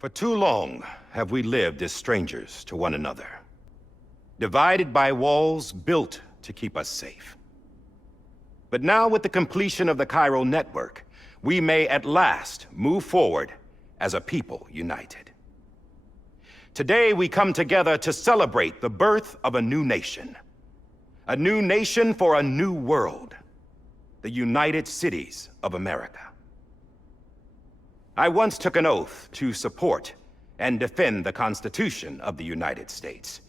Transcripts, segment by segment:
For too long have we lived as strangers to one another, divided by walls built to keep us safe. But now, with the completion of the Chiral network, we may at last move forward as a people united. Today we come together to celebrate the birth of a new nation. A new nation for a new world. The United Cities of America. I once took an oath to support and defend the Constitution of the United States.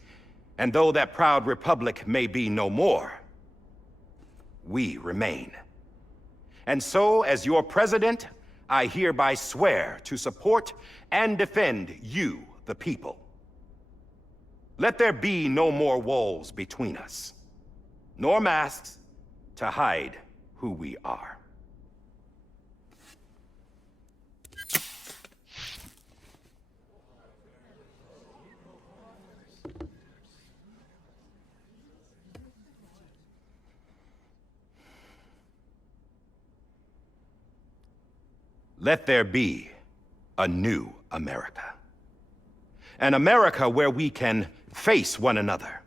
And though that proud republic may be no more, we remain. And so, as your president, I hereby swear to support and defend you, the people. Let there be no more walls between us, nor masks to hide who we are. Let there be a new America. An America where we can face one another,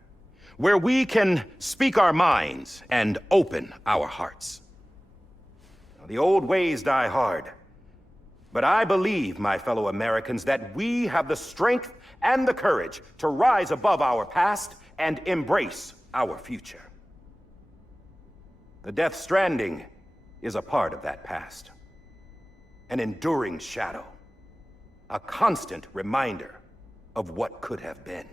where we can speak our minds and open our hearts. The old ways die hard, but I believe, my fellow Americans, that we have the strength and the courage to rise above our past and embrace our future. The Death Stranding is a part of that past. An enduring shadow, a constant reminder of what could have been.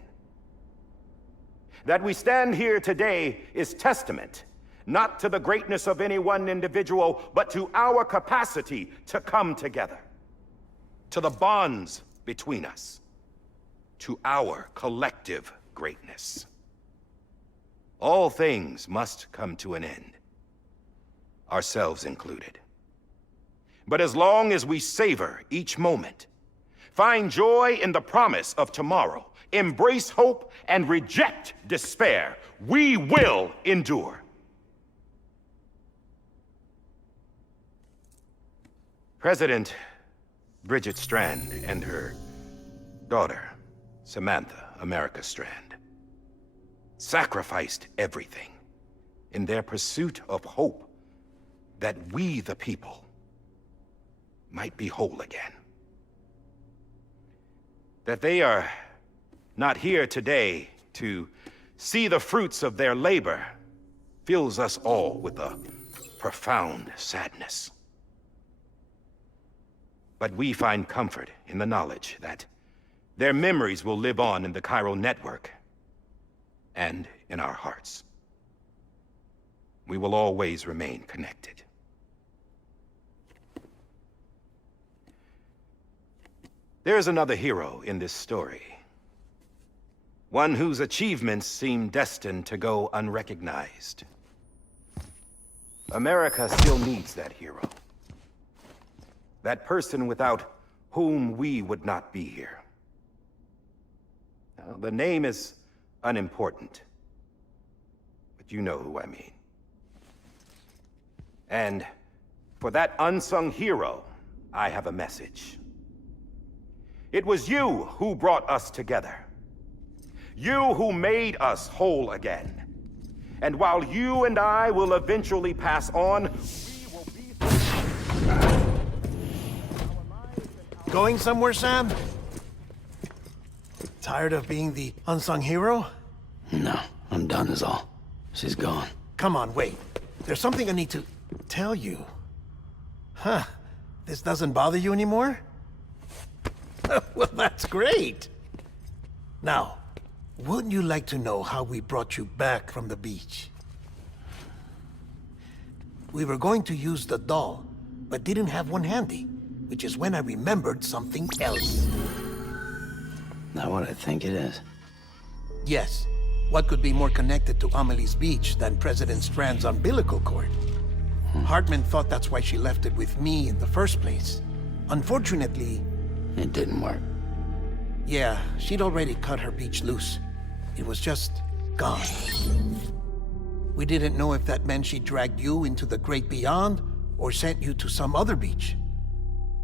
That we stand here today is testament, not to the greatness of any one individual, but to our capacity to come together, to the bonds between us, to our collective greatness. All things must come to an end, ourselves included. But as long as we savor each moment, find joy in the promise of tomorrow, embrace hope, and reject despair, we will endure. President Bridget Strand and her daughter, Samantha America Strand, sacrificed everything in their pursuit of hope that we, the people, might be whole again. That they are not here today to see the fruits of their labor fills us all with a profound sadness. But we find comfort in the knowledge that their memories will live on in the Chiral network and in our hearts. We will always remain connected. There's another hero in this story. One whose achievements seem destined to go unrecognized. America still needs that hero. That person without whom we would not be here. Now, the name is unimportant, but you know who I mean. And for that unsung hero, I have a message. It was you who brought us together. You who made us whole again. And while you and I will eventually pass on, we will be... Going somewhere, Sam? Tired of being the unsung hero? No, I'm done is all. She's gone. Come on, wait. There's something I need to tell you. Huh. This doesn't bother you anymore? Well, that's great. Now, wouldn't you like to know how we brought you back from the beach? We were going to use the doll, but didn't have one handy, which is when I remembered something else. Not what I think it is. Yes. What could be more connected to Amelie's beach than President Strand's umbilical cord? Hartman thought that's why she left it with me in the first place. Unfortunately... It didn't work. Yeah, she'd already cut her beach loose. It was just gone. We didn't know if that meant she dragged you into the great beyond, or sent you to some other beach.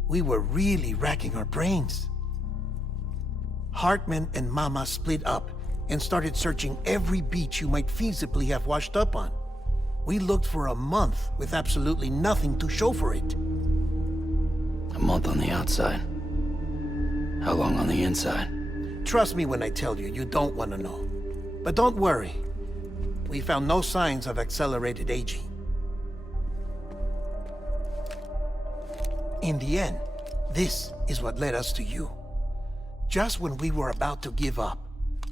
We were really racking our brains. Hartman and Mama split up and started searching every beach you might feasibly have washed up on. We looked for a month with absolutely nothing to show for it. A month on the outside. How long on the inside? Trust me when I tell you, you don't want to know. But don't worry. We found no signs of accelerated aging. In the end, this is what led us to you. Just when we were about to give up,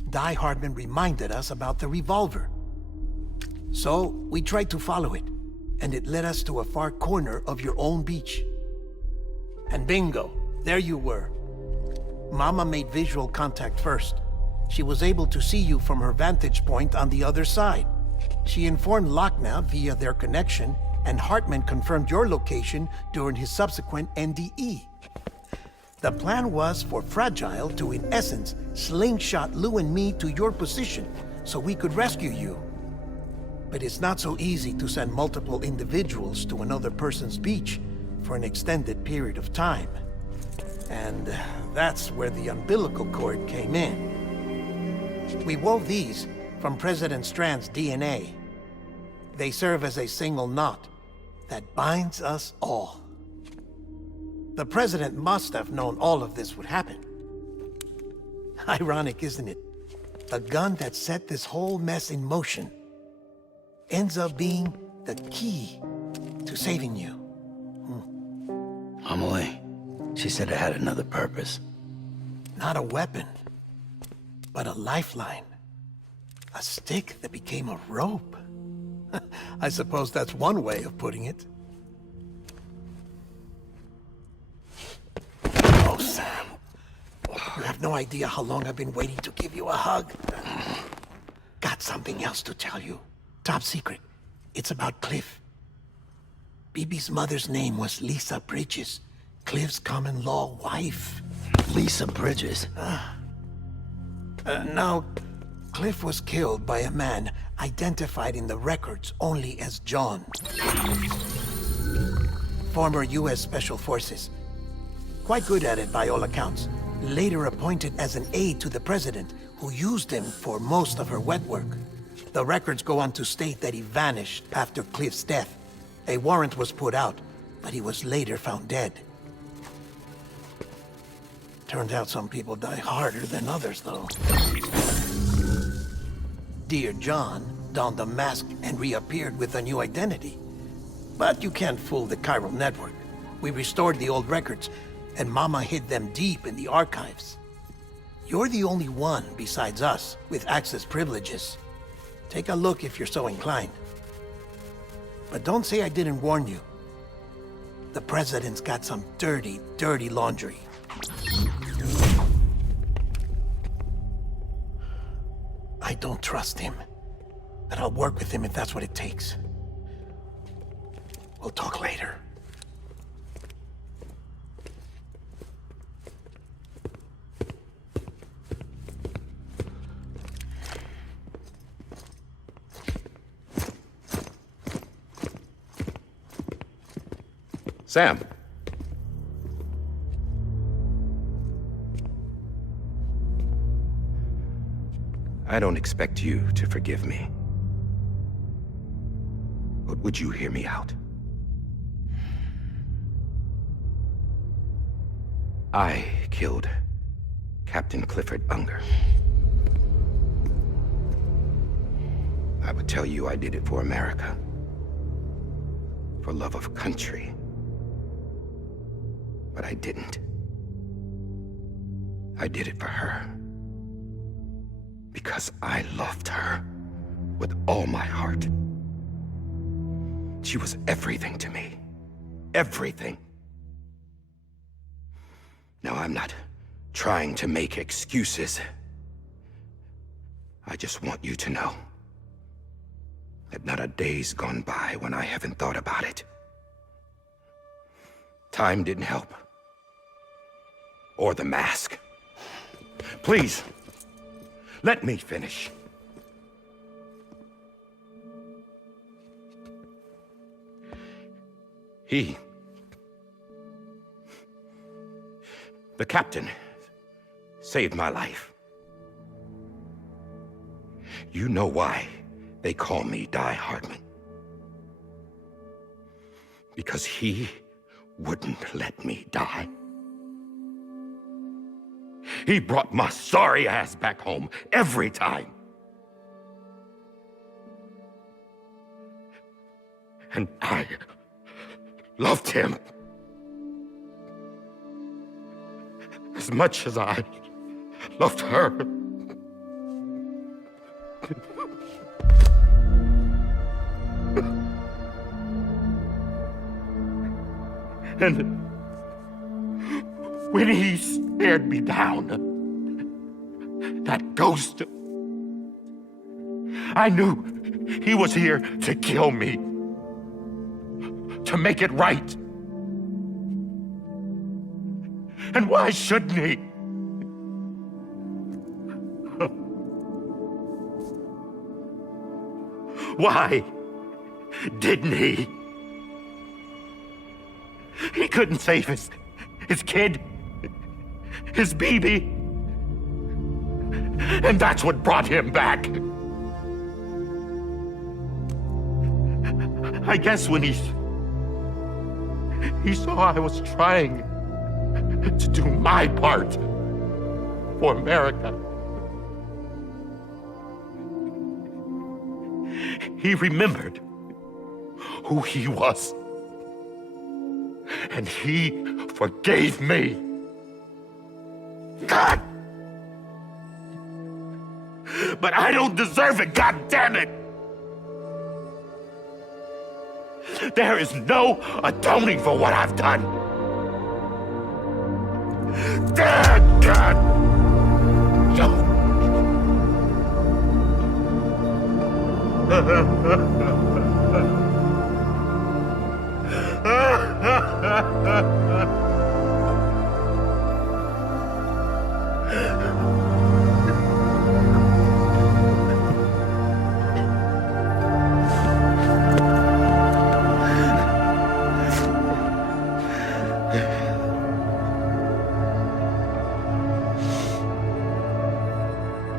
Die Hardman reminded us about the revolver. So, we tried to follow it, and it led us to a far corner of your own beach. And bingo, there you were. Mama made visual contact first. She was able to see you from her vantage point on the other side. She informed Locknaw via their connection, and Hartman confirmed your location during his subsequent NDE. The plan was for Fragile to, in essence, slingshot Lou and me to your position so we could rescue you. But it's not so easy to send multiple individuals to another person's beach for an extended period of time. And that's where the umbilical cord came in. We wove these from President Strand's DNA. They serve as a single knot that binds us all. The President must have known all of this would happen. Ironic, isn't it? The gun that set this whole mess in motion ends up being the key to saving you. Amelie, she said it had another purpose. Not a weapon, but a lifeline. A stick that became a rope. I suppose that's one way of putting it. Oh, Sam. You have no idea how long I've been waiting to give you a hug. Got something else to tell you. Top secret. It's about Cliff. BB's mother's name was Lisa Bridges, Cliff's common-law wife. Lisa Bridges? Now, Cliff was killed by a man identified in the records only as John. Former U.S. Special Forces. Quite good at it by all accounts. Later appointed as an aide to the president, who used him for most of her wet work. The records go on to state that he vanished after Cliff's death. A warrant was put out, but he was later found dead. Turns out some people die harder than others, though. Dear John donned a mask and reappeared with a new identity. But you can't fool the chiral network. We restored the old records, and Mama hid them deep in the archives. You're the only one besides us with access privileges. Take a look if you're so inclined. But don't say I didn't warn you. The president's got some dirty, dirty laundry. I don't trust him, but I'll work with him if that's what it takes. We'll talk later. Sam. I don't expect you to forgive me. But would you hear me out? I killed Captain Clifford Unger. I would tell you I did it for America. For love of country. But I didn't. I did it for her. Because I loved her with all my heart. She was everything to me. Everything. Now, I'm not trying to make excuses. I just want you to know that not a day's gone by when I haven't thought about it. Time didn't help. Or the mask. Please, let me finish. The captain saved my life. You know why they call me Die Hardman? Because he wouldn't let me die. He brought my sorry ass back home every time. And I loved him as much as I loved her. And when he stared me down, that ghost, I knew he was here to kill me, to make it right. And why shouldn't he? Why didn't he? He couldn't save his kid, his baby. And that's what brought him back. I guess when he saw I was trying to do my part for America, he remembered who he was. And he forgave me. God! But I don't deserve it, God damn it! There is no atoning for what I've done. God!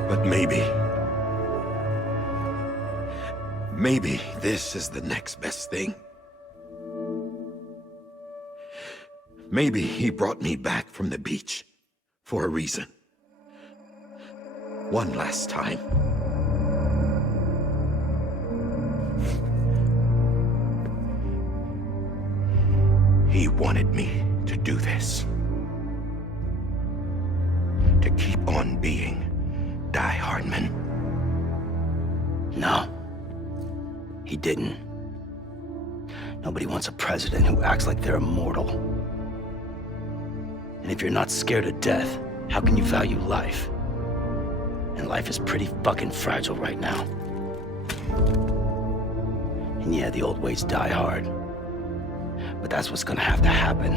But maybe this is the next best thing. Maybe he brought me back from the beach for a reason. One last time. He wanted me to do this. To keep on being Die Hardman. No. He didn't. Nobody wants a president who acts like they're immortal. And if you're not scared of death, how can you value life? And life is pretty fucking fragile right now. And yeah, the old ways die hard. But that's what's gonna have to happen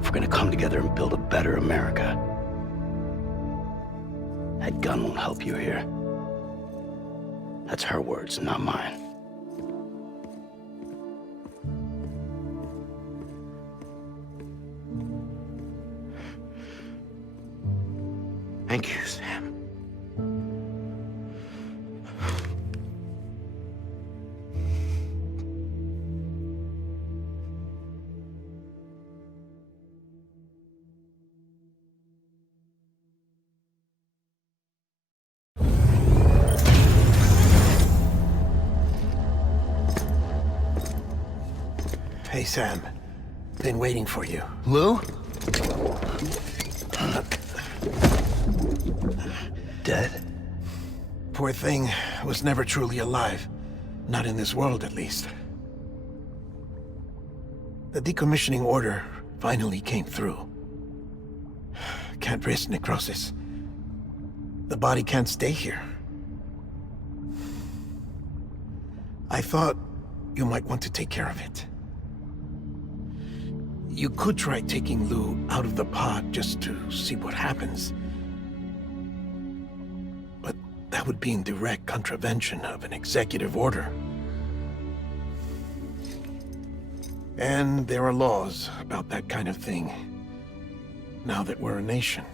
if we're gonna come together and build a better America. That gun won't help you here. That's her words, not mine. Thank you, Sam. Hey, Sam. Been waiting for you. Lou? Dead? Poor thing was never truly alive. Not in this world, at least. The decommissioning order finally came through. Can't risk necrosis. The body can't stay here. I thought you might want to take care of it. You could try taking Lou out of the pod just to see what happens. But that would be in direct contravention of an executive order. And there are laws about that kind of thing, now that we're a nation.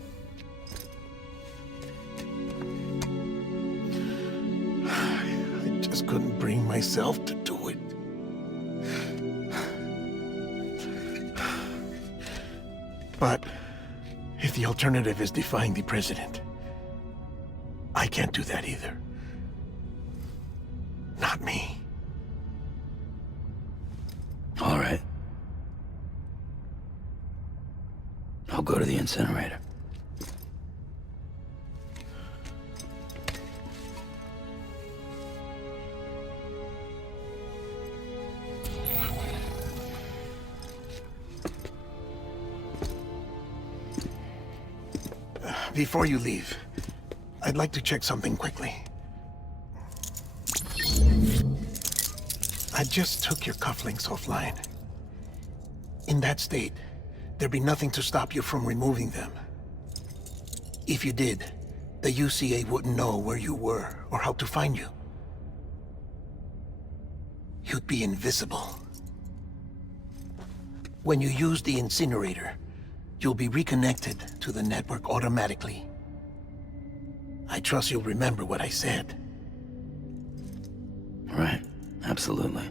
myself to do it. But if the alternative is defying the president, I can't do that either. Not me. All right. I'll go to the incinerator. Before you leave, I'd like to check something quickly. I just took your cufflinks offline. In that state, there'd be nothing to stop you from removing them. If you did, the UCA wouldn't know where you were or how to find you. You'd be invisible. When you use the incinerator, you'll be reconnected to the network automatically. I trust you'll remember what I said. Right. Absolutely.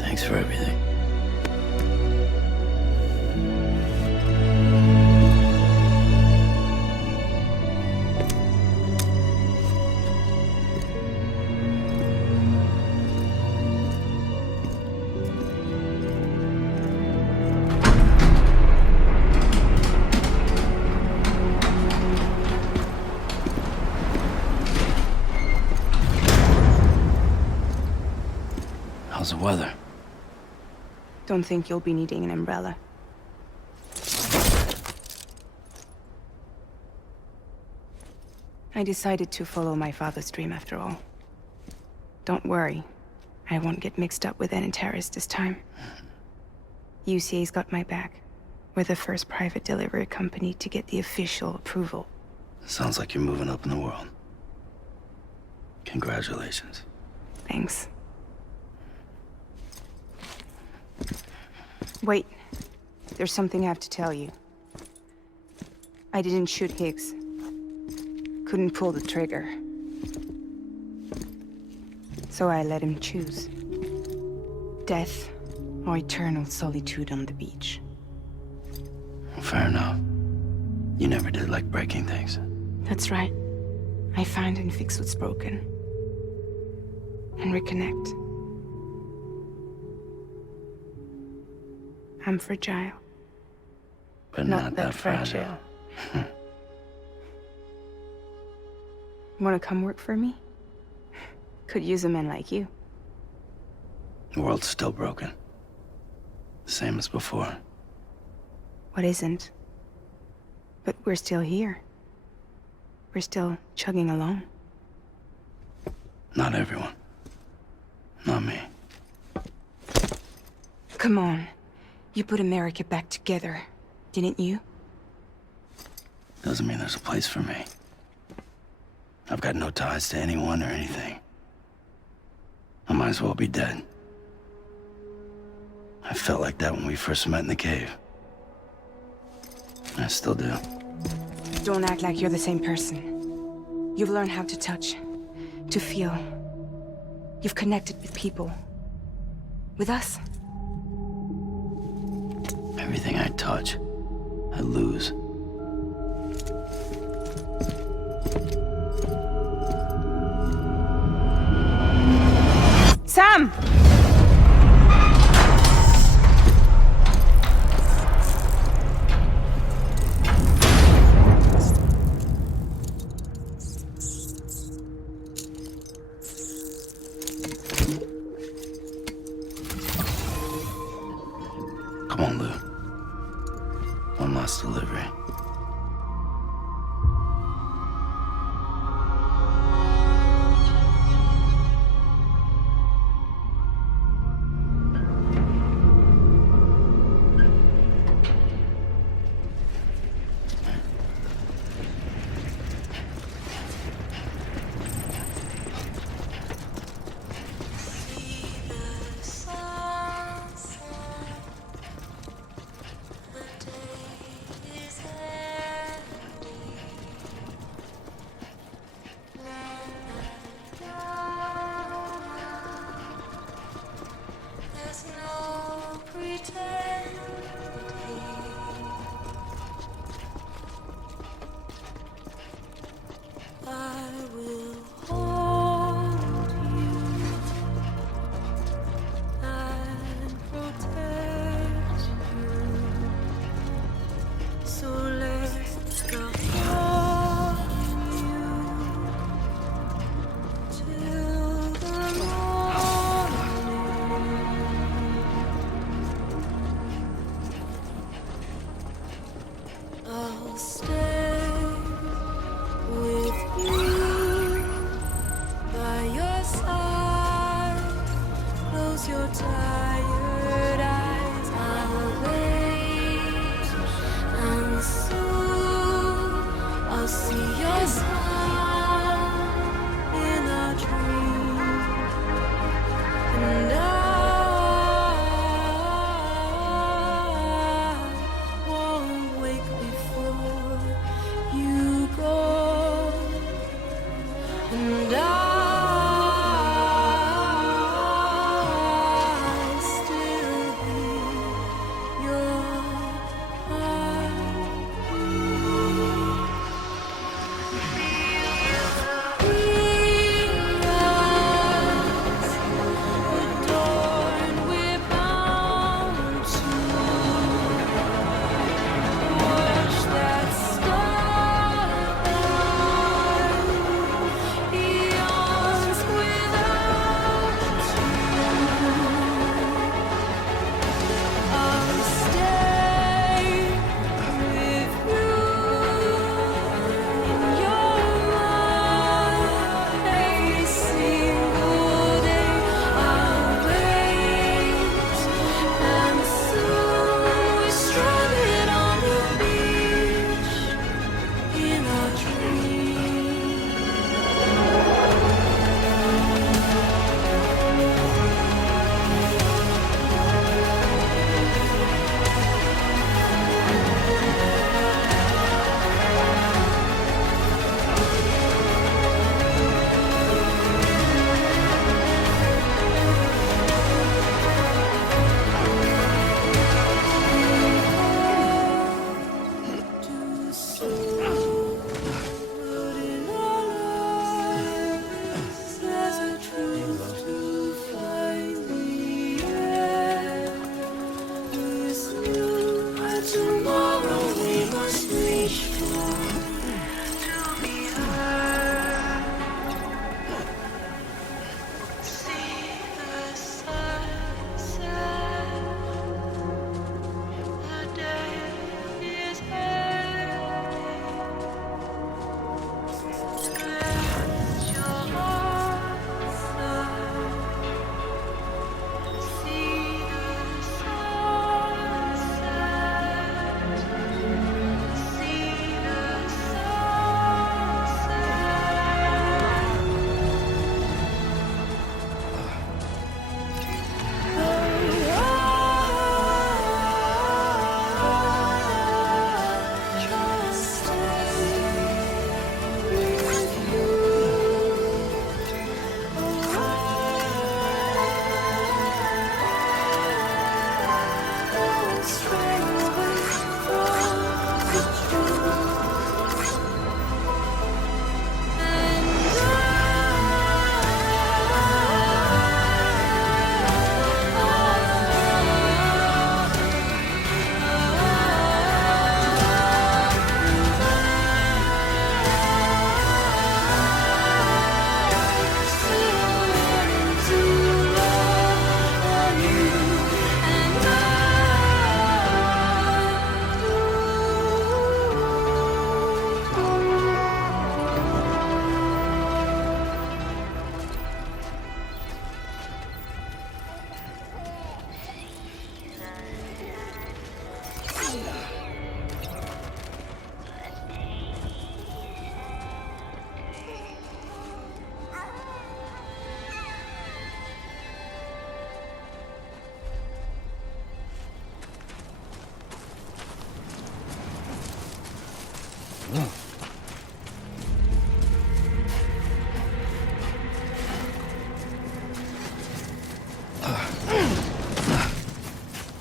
Thanks for everything. How's the weather? Don't think you'll be needing an umbrella. I decided to follow my father's dream after all. Don't worry. I won't get mixed up with any terrorists this time. UCA's got my back. We're the first private delivery company to get the official approval. Sounds like you're moving up in the world. Congratulations. Thanks. Wait. There's something I have to tell you. I didn't shoot Higgs. Couldn't pull the trigger. So I let him choose. Death or eternal solitude on the beach. Fair enough. You never did like breaking things. That's right. I find and fix what's broken. And reconnect. I'm fragile. But not that fragile. Wanna come work for me? Could use a man like you. The world's still broken. Same as before. What isn't? But we're still here. We're still chugging along. Not everyone. Not me. Come on. You put America back together, didn't you? Doesn't mean there's a place for me. I've got no ties to anyone or anything. I might as well be dead. I felt like that when we first met in the cave. I still do. Don't act like you're the same person. You've learned how to touch, to feel. You've connected with people. With us. Everything I touch, I lose. Sam! Come on, Lou. One last delivery. You by your side, close your tired eyes. I'll wait, and soon I'll see your smile in a dream, and I won't wake before you go, and I'll still be your heart. Adorned, we're bound to watch that starlight eons without you. I'll stay with you in your mind every single day. I'll wait, and soon we're stranded on the beach in a dream. Too soon, but in our lives there's a truth to find the end. This new tomorrow we must reach for to be heard. See the sunset. The day is ending. Let your heart see the sunset. See the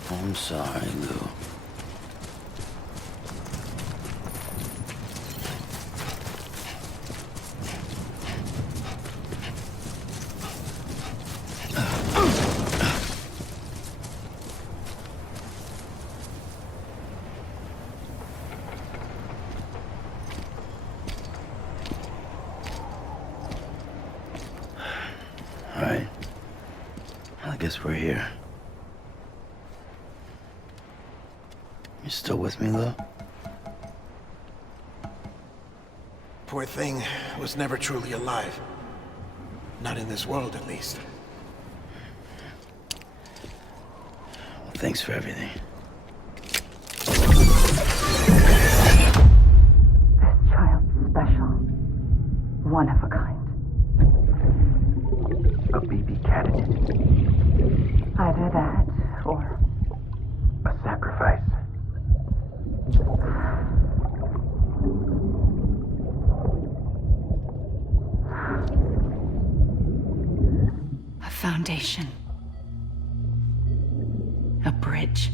I'm sorry, Lou. All right. I guess we're here. You still with me, Lou? poor thing was never truly alive. Not in this world, at least. Thanks for everything. Child's special. One of a kind. A BB candidate. Either that, or A sacrifice. a foundation. A bridge.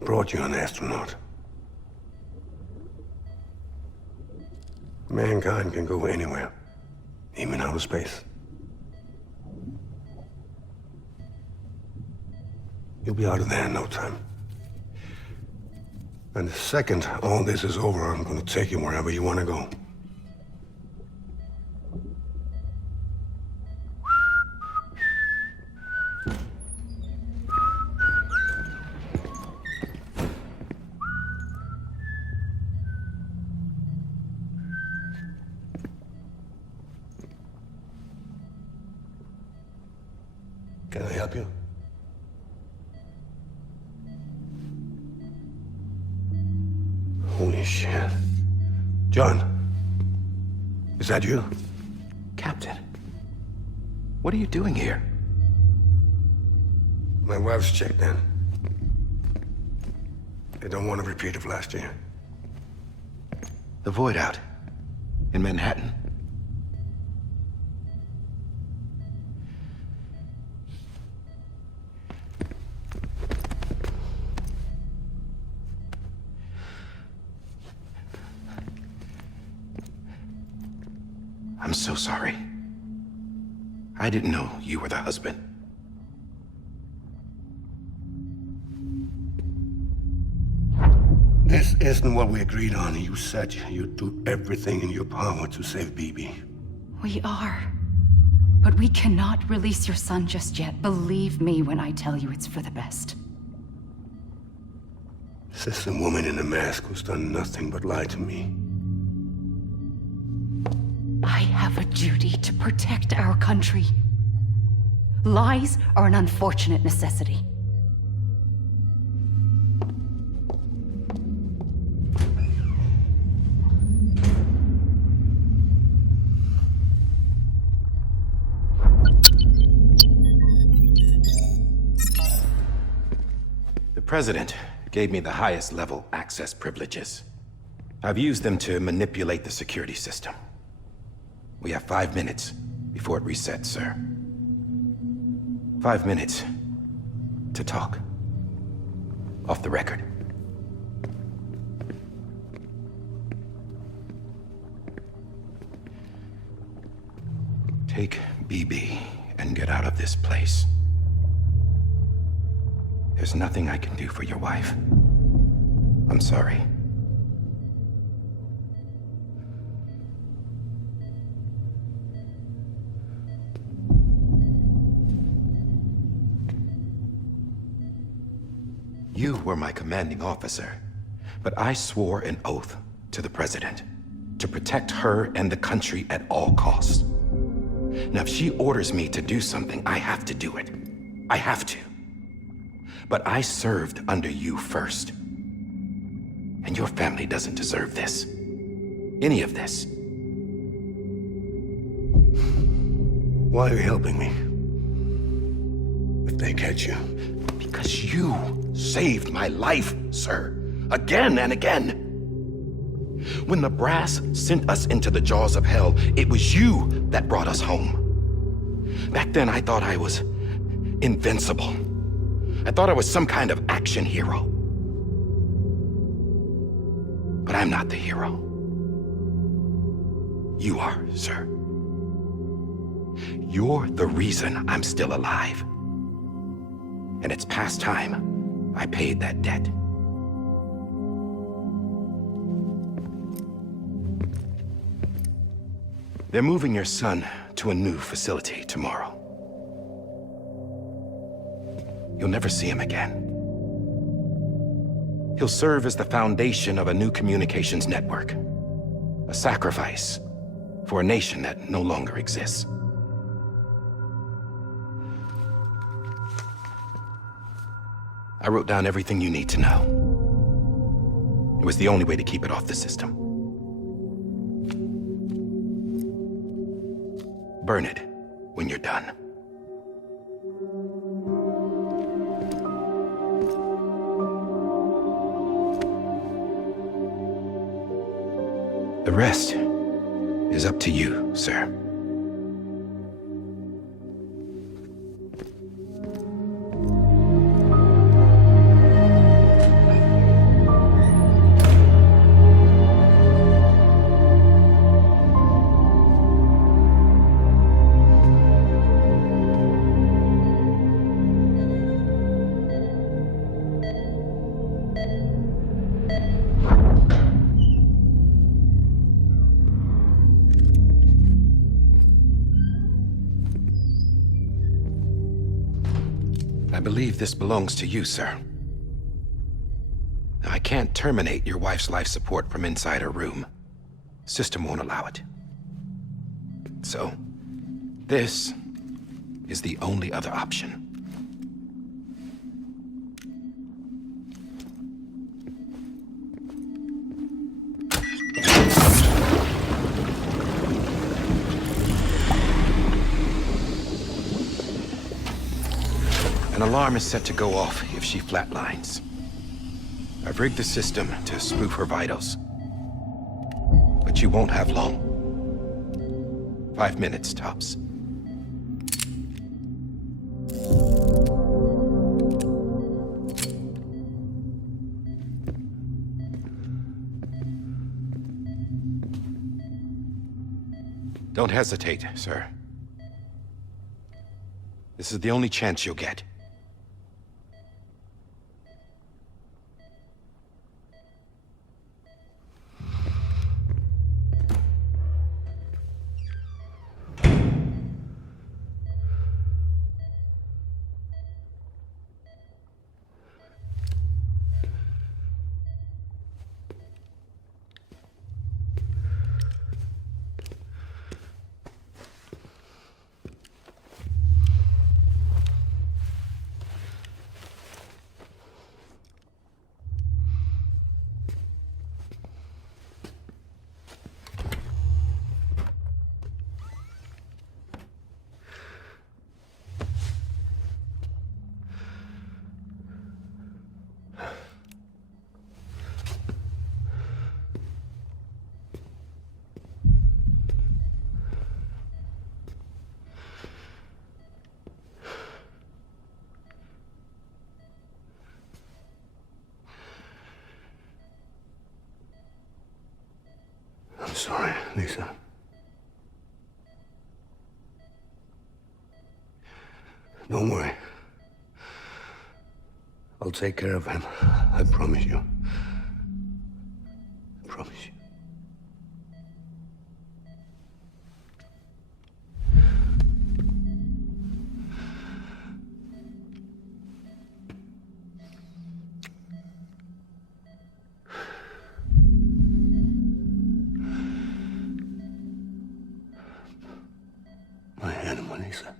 Brought you an astronaut. Mankind can go anywhere, even outer space. You'll be out of there in no time. And the second all this is over, I'm gonna take you wherever you want to go. Can I help you? Holy shit. John, is that you? Captain, what are you doing here? My wife's checked in. They don't want a repeat of last year. The Void Out in Manhattan. I'm so sorry. I didn't know you were the husband. This isn't what we agreed on. You said you'd do everything in your power to save BB. We are. But we cannot release your son just yet. Believe me when I tell you it's for the best. This is a woman in a mask who's done nothing but lie to me. I have a duty to protect our country. Lies are an unfortunate necessity. The President gave me the highest level access privileges. I've used them to manipulate the security system. We have 5 minutes before it resets, sir. 5 minutes to talk. Off the record. Take BB and get out of this place. There's nothing I can do for your wife. I'm sorry. You were my commanding officer, but I swore an oath to the President to protect her and the country at all costs. Now, if she orders me to do something, I have to do it. I have to. But I served under you first. And your family doesn't deserve this. Any of this. Why are you helping me? If they catch you. Because you saved my life, sir. Again and again. When the brass sent us into the jaws of hell, it was you that brought us home. Back then, I thought I was invincible. I thought I was some kind of action hero. But I'm not the hero. You are, sir. You're the reason I'm still alive. And it's past time I paid that debt. They're moving your son to a new facility tomorrow. you'll never see him again. He'll serve as the foundation of a new communications network. A sacrifice for a nation that no longer exists. I wrote down everything you need to know. It was the only way to keep it off the system. Burn it when you're done. The rest is up to you, sir. I believe this belongs to you, sir. I can't terminate your wife's life support from inside her room. System won't allow it. So, this is the only other option. An alarm is set to go off if she flatlines. I've rigged the system to spoof her vitals. But you won't have long. 5 minutes, tops. Don't hesitate, sir. This is the only chance you'll get. I'm sorry, Lisa. Don't worry. I'll take care of him. I promise you. I promise you. My animal, Lisa.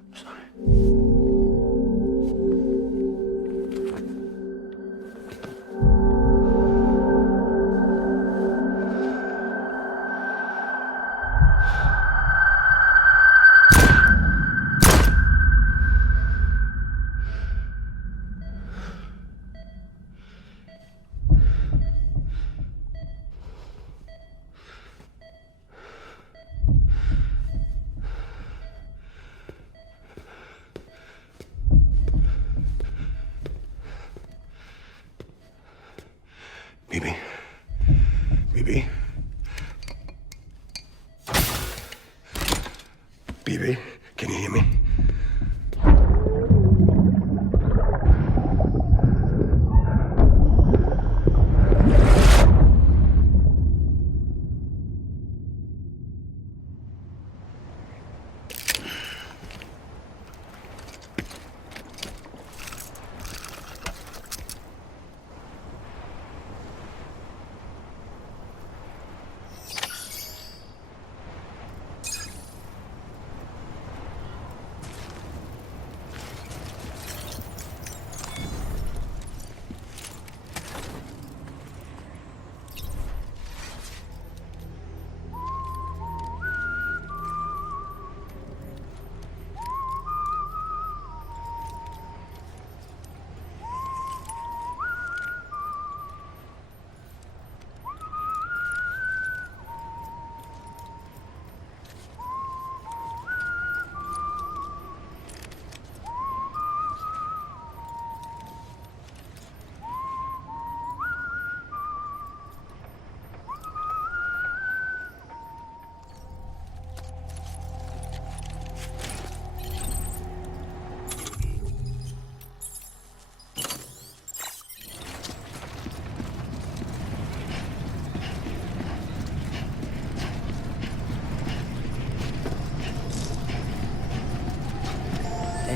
I'm sorry.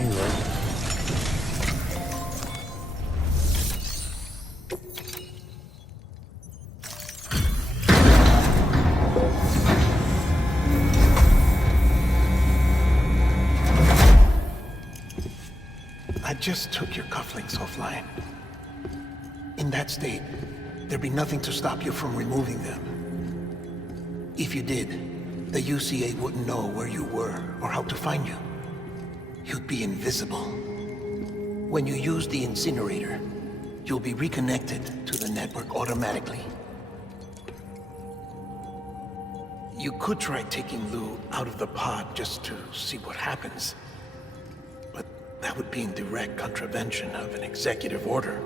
anyway. I just took your cufflinks offline. In that state, there'd be nothing to stop you from removing them. If you did, the UCA wouldn't know where you were or how to find you. You'd be invisible. When you use the incinerator, you'll be reconnected to the network automatically. You could try taking Lou out of the pod just to see what happens. But that would be in direct contravention of an executive order.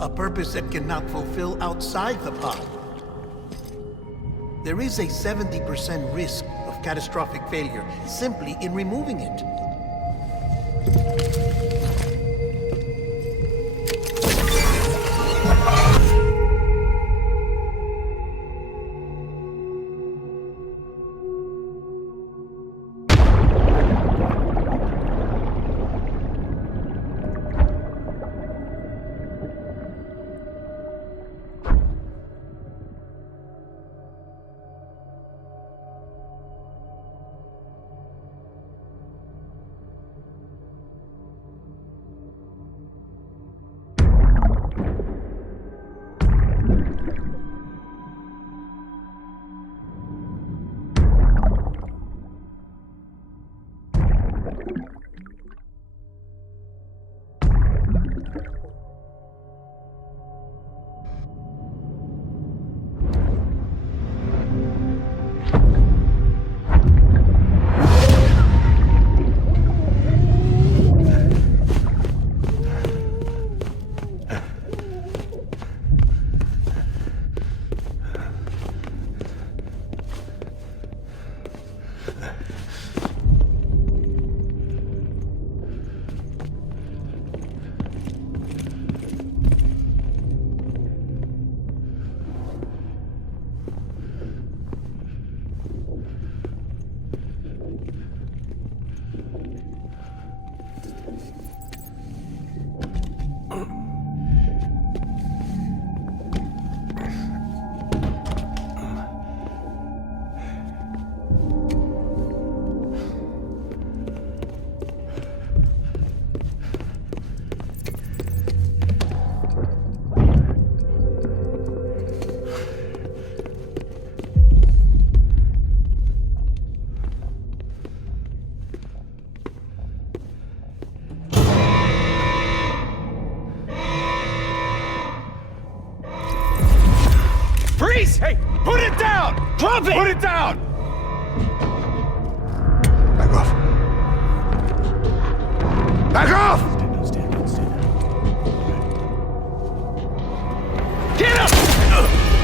A purpose that cannot fulfill outside the pod. There is a 70% risk of catastrophic failure simply in removing it. Freeze! Hey, put it down! Drop it! Put it down! Back off. Back off! Get him!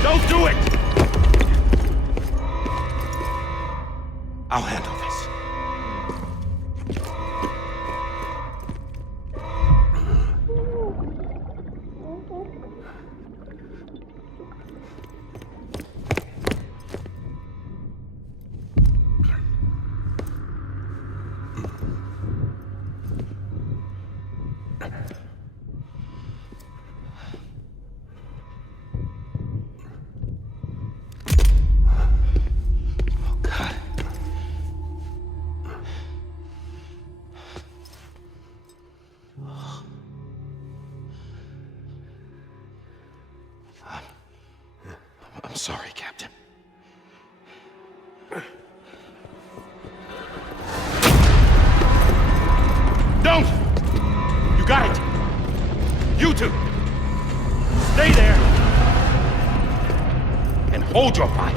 Don't do it! I'll handle this. I'm sorry, Captain. Don't! You got it! You two! Stay there! And hold your fire!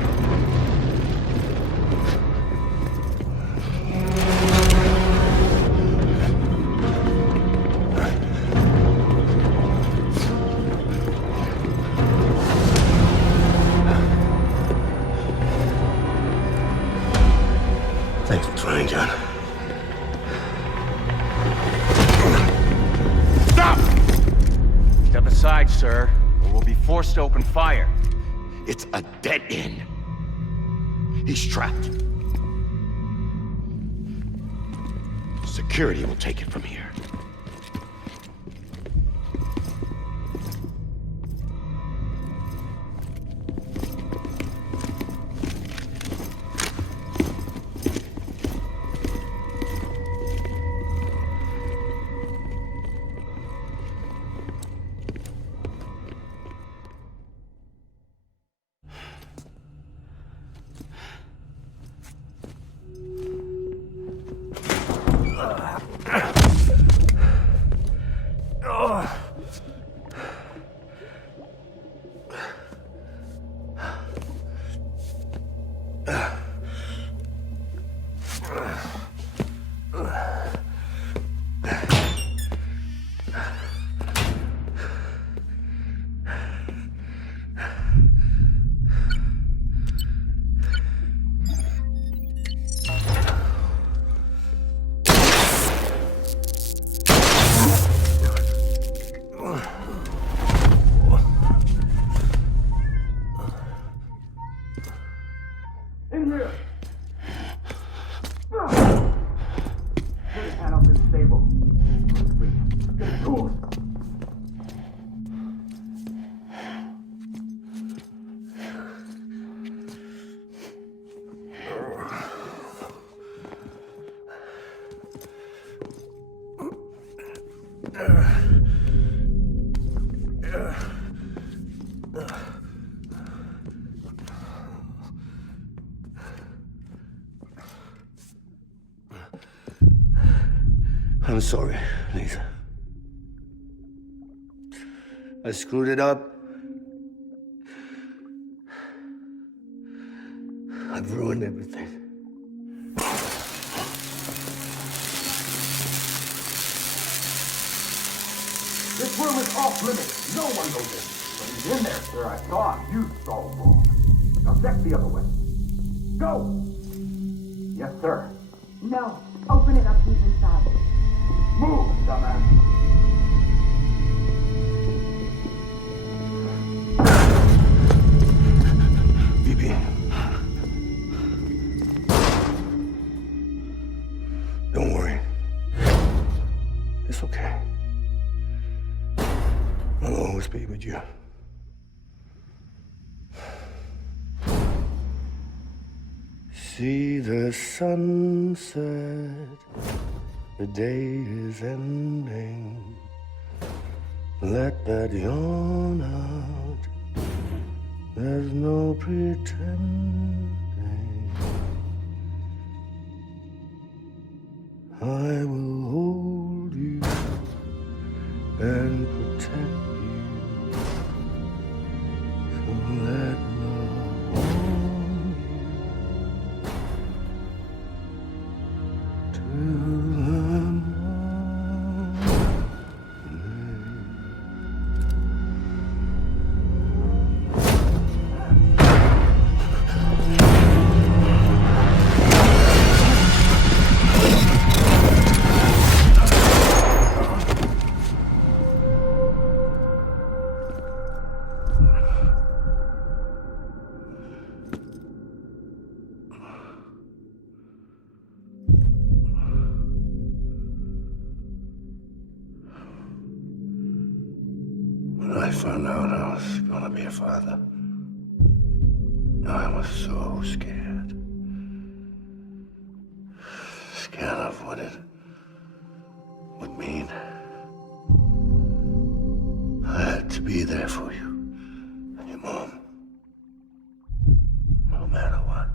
sir, or we'll be forced to open fire. It's a dead end. He's trapped. Security will take it from here. I'm sorry, Lisa. I screwed it up. I've ruined everything. This room is off limits. No one goes in. But he's in there, sir. I saw him. You saw wrong. Now check the other way. Go! Yes, sir. No. Open it up. He's inside. Move, dumbass. VP. Don't worry. It's okay. I'll always be with you. See the sunset. The day is ending. Let that yawn out. There's no pretending. I will hold you and protect you. So let love warm you to the When I found out I was gonna be a father, I was so scared. Scared of what it would mean. I had to be there for you and your mom, no matter what.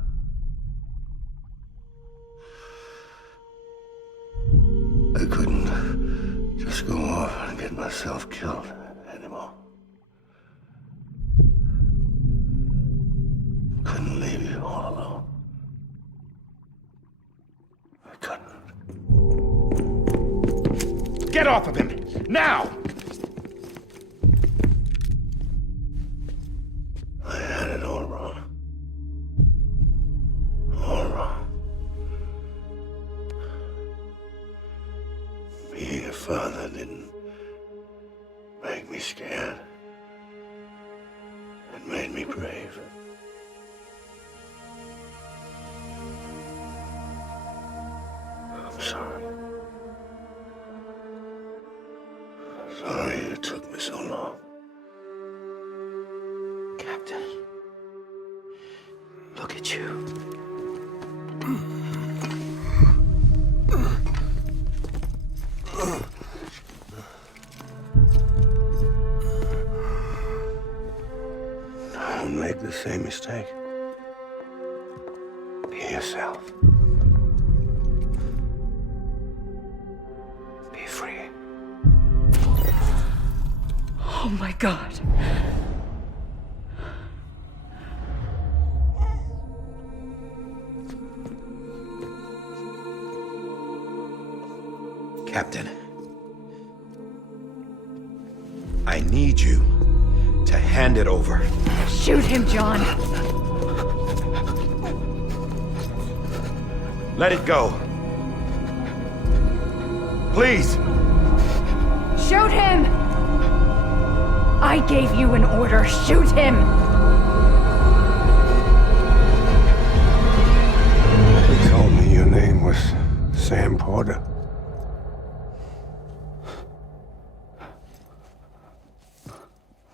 I couldn't just go off and get myself killed anymore. Couldn't leave you all alone. I couldn't. Get off of him! Now! I had it all wrong. All wrong. Being a father didn't make me scared. me brave. I'm sorry. Sorry it took me so long. Captain, look at you. Don't make the same mistake. Be yourself. Be free. Oh my God. Captain, I need you to hand it over. Shoot him, John. Let it go. Please. Shoot him! I gave you an order. Shoot him! They told me your name was Sam Porter.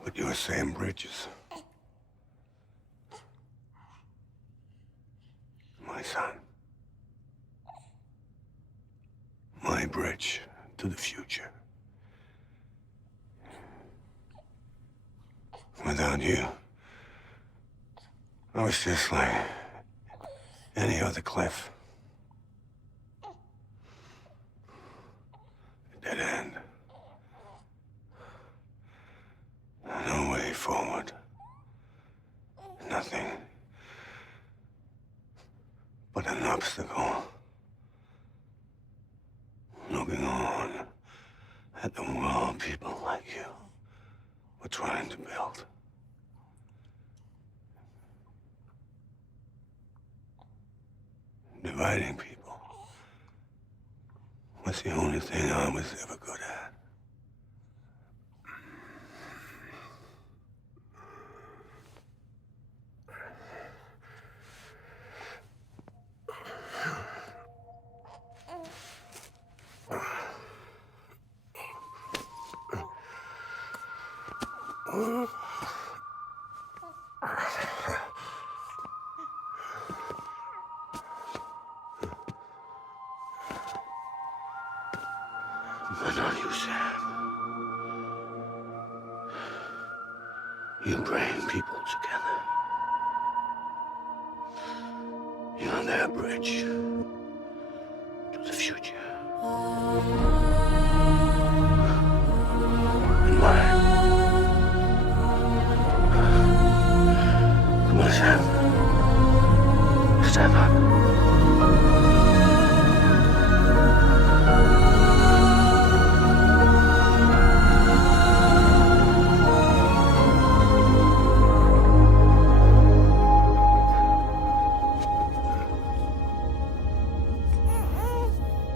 But you're Sam Bridges. My son. My bridge to the future. Without you, I was just like any other Cliff. A dead end. No way forward. Nothing but an obstacle. Looking on at the world people like you were trying to build. Dividing people was the only thing I was ever good at. But not you, Sam. You bring people together. You're their bridge to the future. And mine. Come on, Sam. Stand up.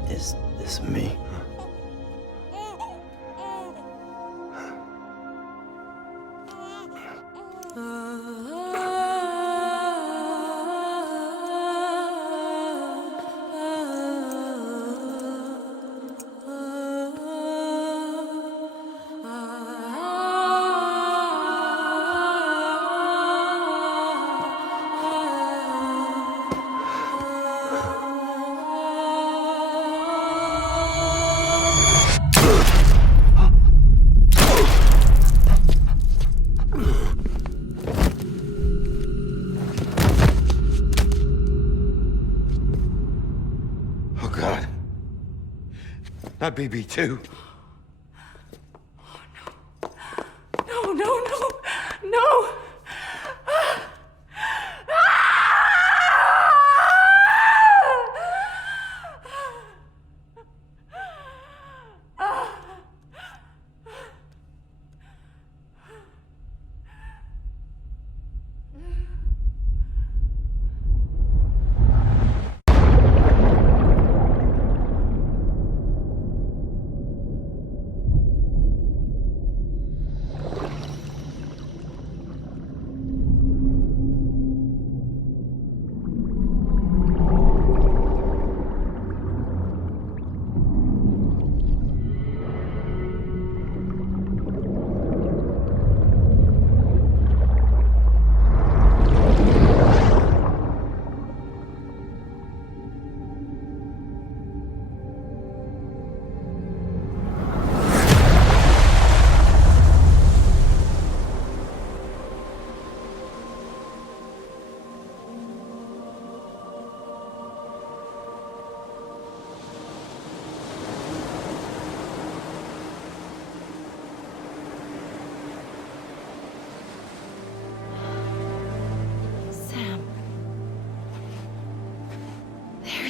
Is this me? Oh, God. Not BB2. No, no, no, no!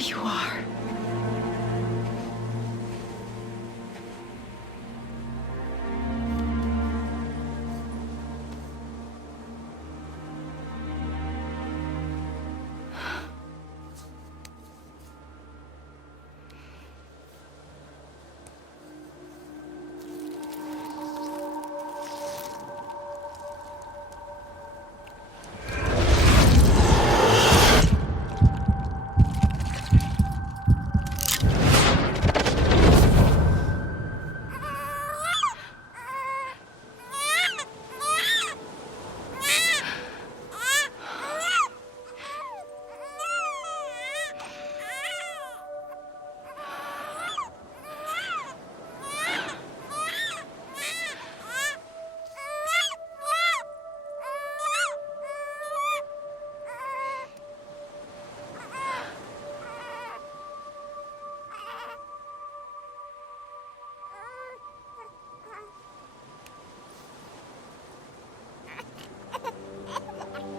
you are.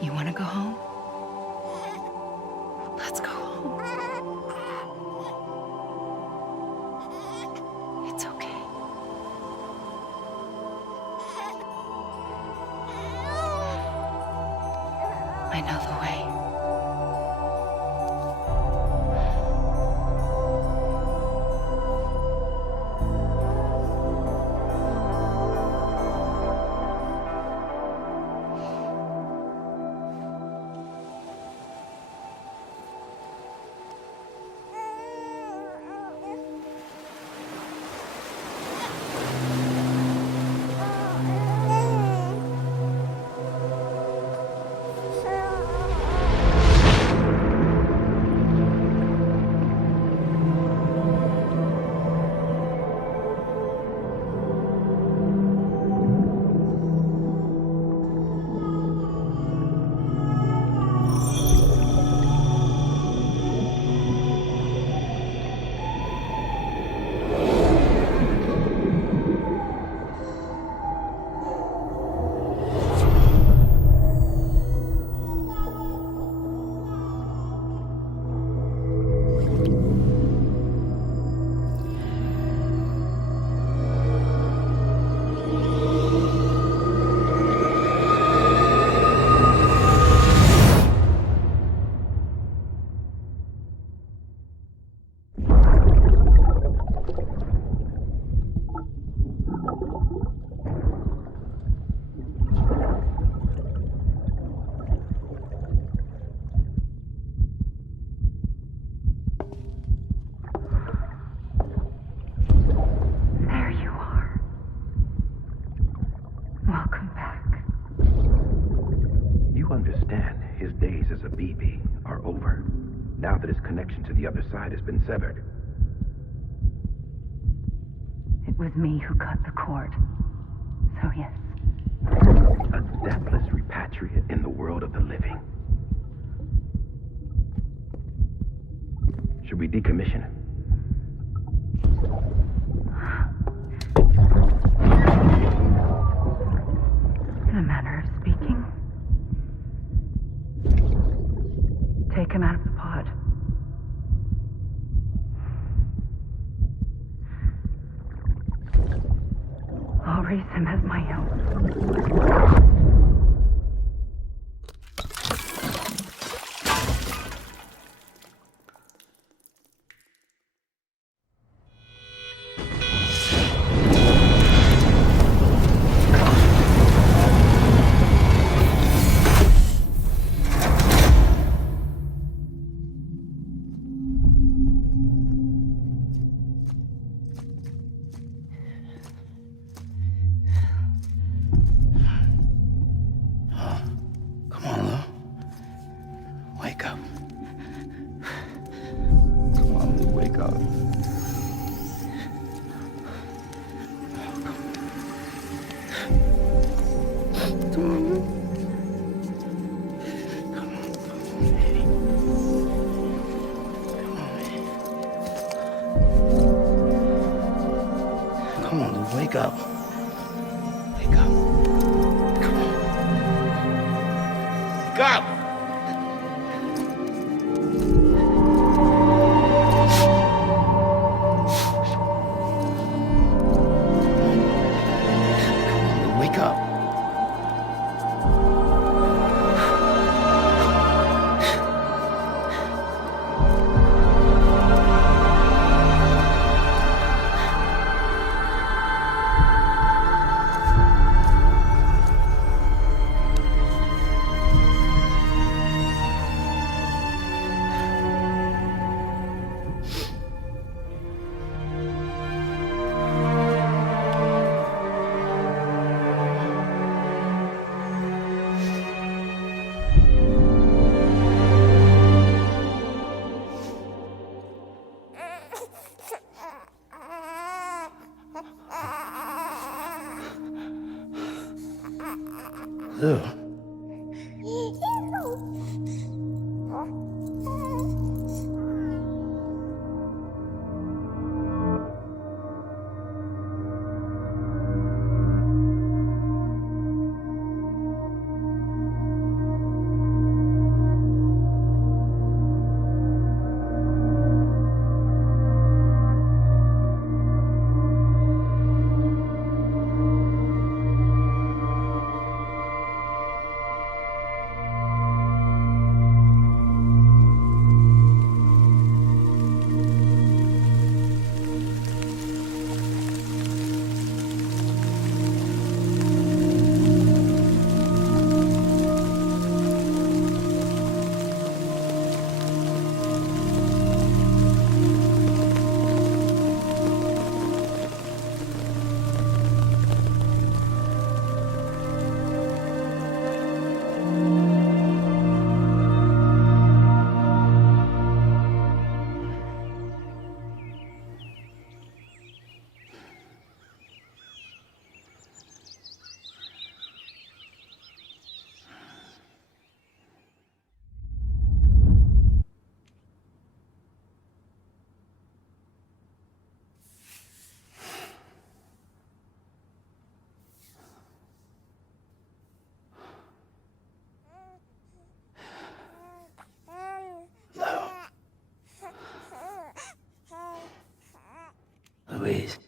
You want to go home? Let's go home. It's okay. I know the way. There you are. Welcome back. You understand his days as a BB are over, now that his connection to the other side has been severed. It was me who cut the cord. So yes. A deathless repatriate in the world of the living. Should we decommission him? In a manner of speaking. Take him out of the pod. I'll raise him as my own. Come on, Lou. Wake up. Come on, Lou, wake up. Come on, Lou. Come on, baby. Come on, Lou, wake up. Wake up. Come on. Wake up! Ooh. Louise.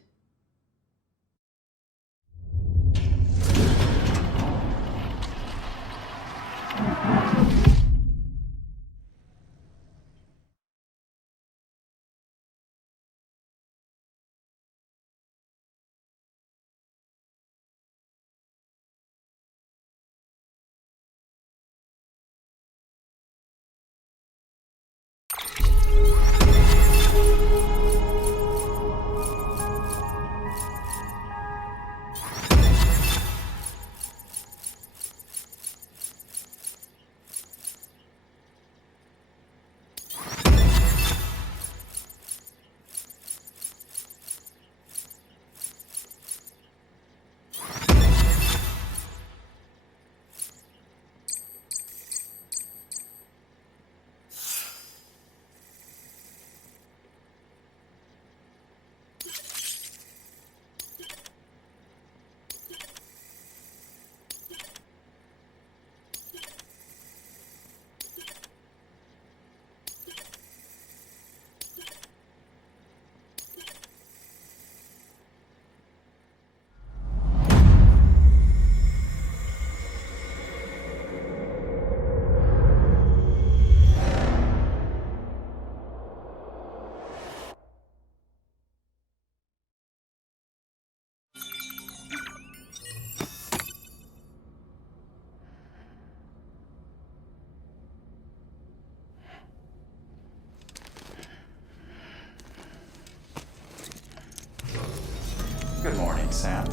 Good morning, Sam.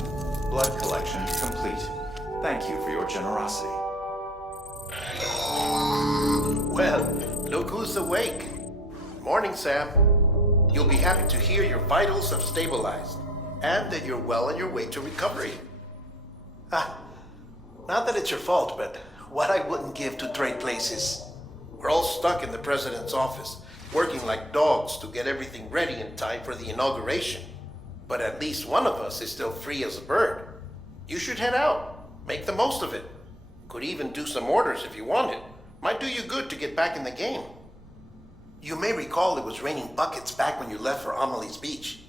Blood collection complete. Thank you for your generosity. Well, look who's awake. Morning, Sam. You'll be happy to hear your vitals have stabilized, and that you're well on your way to recovery. Not that it's your fault, but what I wouldn't give to trade places. We're all stuck in the president's office, working like dogs to get everything ready in time for the inauguration. But at least one of us is still free as a bird. You should head out. Make the most of it. Could even do some orders if you wanted. Might do you good to get back in the game. You may recall it was raining buckets back when you left for Amelie's Beach.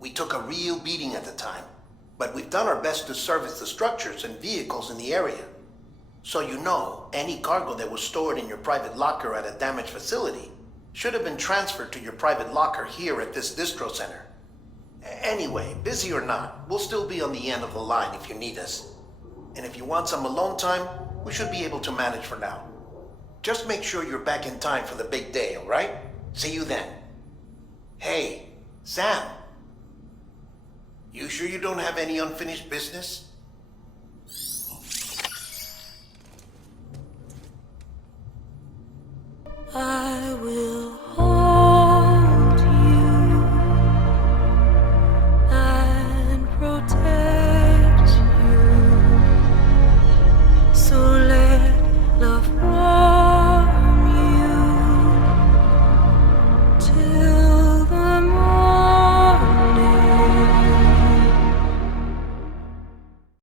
We took a real beating at the time, but we've done our best to service the structures and vehicles in the area. So you know, any cargo that was stored in your private locker at a damaged facility should have been transferred to your private locker here at this distro center. Anyway, busy or not, we'll still be on the end of the line if you need us. And if you want some alone time, we should be able to manage for now. Just make sure you're back in time for the big day, all right? See you then. Hey, Sam. You sure you don't have any unfinished business?